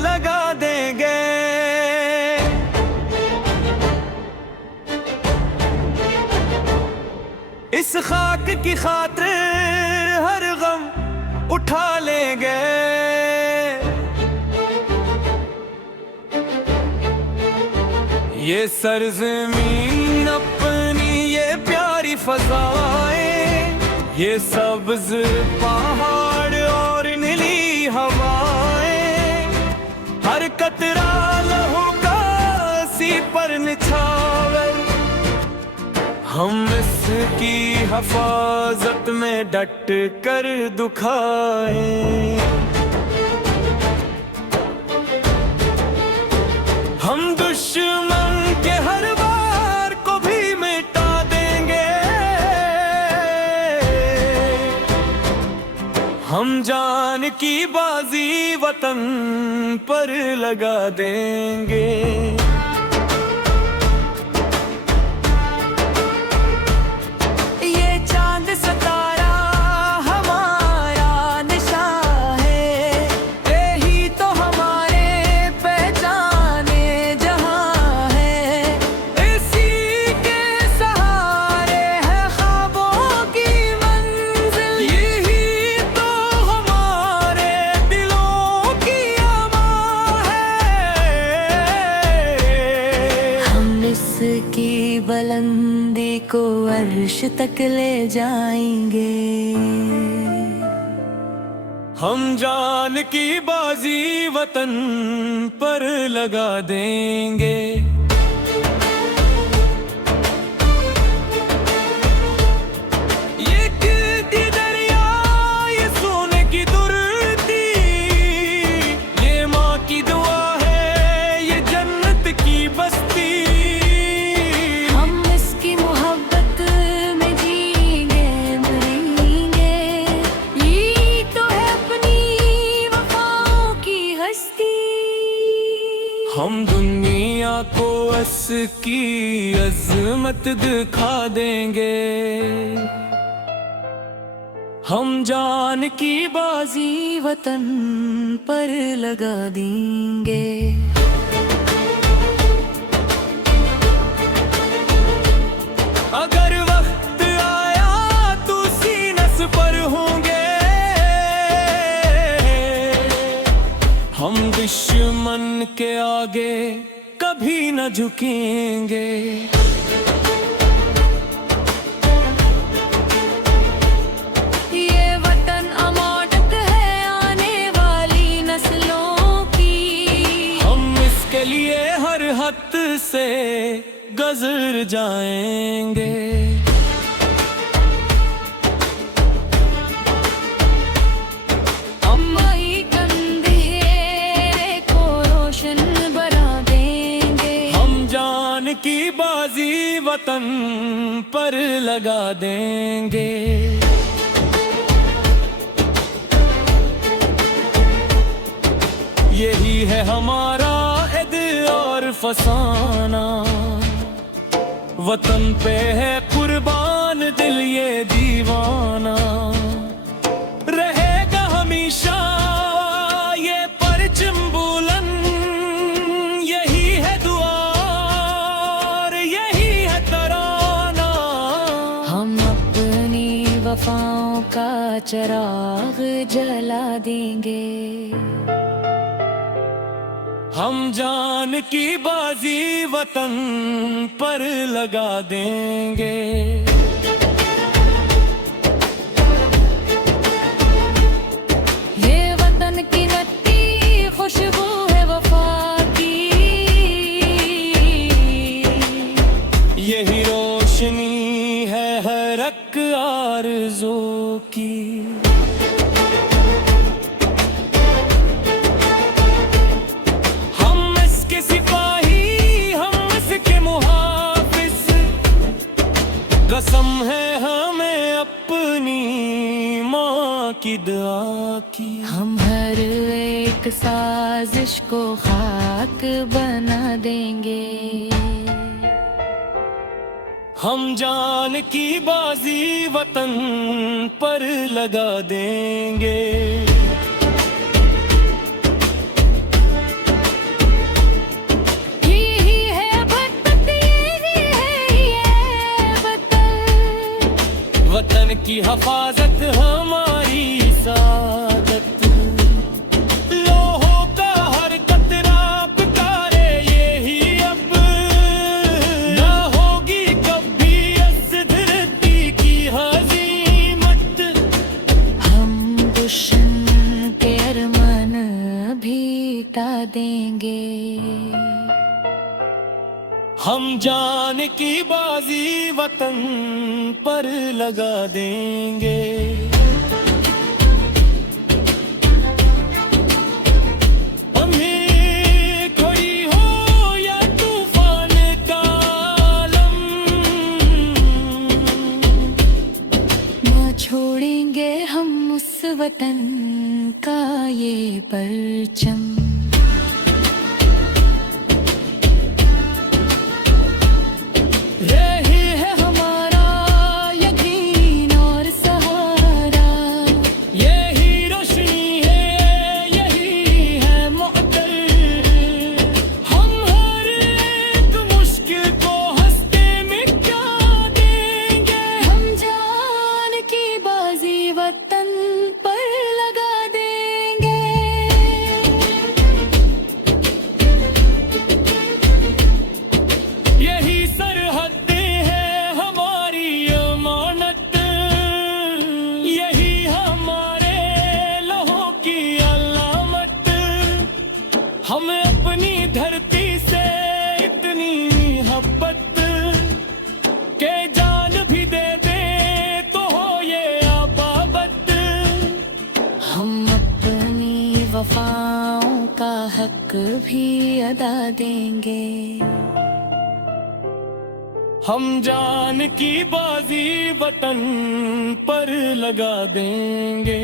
लगा देंगे। इस खाक की खातिर हर गम उठा लेंगे। ये सरजमीन अपनी ये प्यारी फजाएं, ये सब्ज पहाड़ और नीली हवाएं, हर कतरा लहू का सी पर निछावर, हम इसकी हिफाजत में डट कर दुखाएं। हम दुश्मन के हर वार को भी मिटा देंगे। हम जान की बाजी वतन पर लगा देंगे। ये चांद सितारा हमारा निशान है, यही तो हमारे पहचाने जहां है। इसी के सहारे है ख्वाबों की मंजिल, यही तो हमारे दिलों की अमां है। हम इसकी बुलंदी को अर्श तक ले जाएंगे। हम जान की बाजी वतन पर लगा देंगे। ये गिरती दरिया, ये सोने की दुर्ती, ये माँ की दुआ है, ये जन्नत की बस्ती। हम इसकी मोहब्बत में जीएंगे मरेंगे, ये तो है अपनी वफाओं की हस्ती। हम दुनिया को इसकी अजमत दिखा देंगे। हम जान की बाजी वतन पर लगा देंगे। अगर वक्त आया तो सीनस पर होंगे। हम दुश्मन के आगे कभी न झुकेंगे। ये वतन अमानत है आने वाली नस्लों की। हम इसके लिए हर हद से गुजर जाएंगे। अम्माई अंधेरे को रोशन बना देंगे। हम जान की बाजी वतन पर लगा देंगे। यही है हमारा इद और फसाना, वतन पे है कुर्बान दिल ये दीवाना। रहेगा हमेशा ये परचम बुलंद, यही है दुआ और यही है तराना। हम अपनी वफाओं का चिराग जला देंगे। हम जान की बाजी वतन पर लगा देंगे। ये वतन की नट्टी खुशबू है वफा की, यही रोशनी है हर एक आरज़ू की। कसम है हमें अपनी माँ की दुआ की। हम हर एक साजिश को खाक बना देंगे। हम जान की बाजी वतन पर लगा देंगे। हफाजत हमारी सादत, लोहों का हर कतरा पुकारे यही अब, ना होगी कभी इस धरती की हजीमत। हम दुश्मन के अरमान भी मिटा देंगे, हम जान की बाजी वतन पर लगा देंगे। हमें कोई हो या तूफान का आलम, ना छोड़ेंगे हम उस वतन का ये परचम। यही है हमारा यकीन और सहारा, यही रोशनी है, यही है मुअत्तल। हम हर एक मुश्किल को हंसते मिटा देंगे, हम जान की बाजी वतन पर लगा देंगे। यही सरहदें हैं हमारी अमानत, यही हमारे लहू की अलामत। हम अपनी धरती से इतनी मोहब्बत के जान भी दे दे तो हो ये अबाबत। हम अपनी वफाओं का हक भी अदा देंगे, हम जान की बाजी वतन पर लगा देंगे।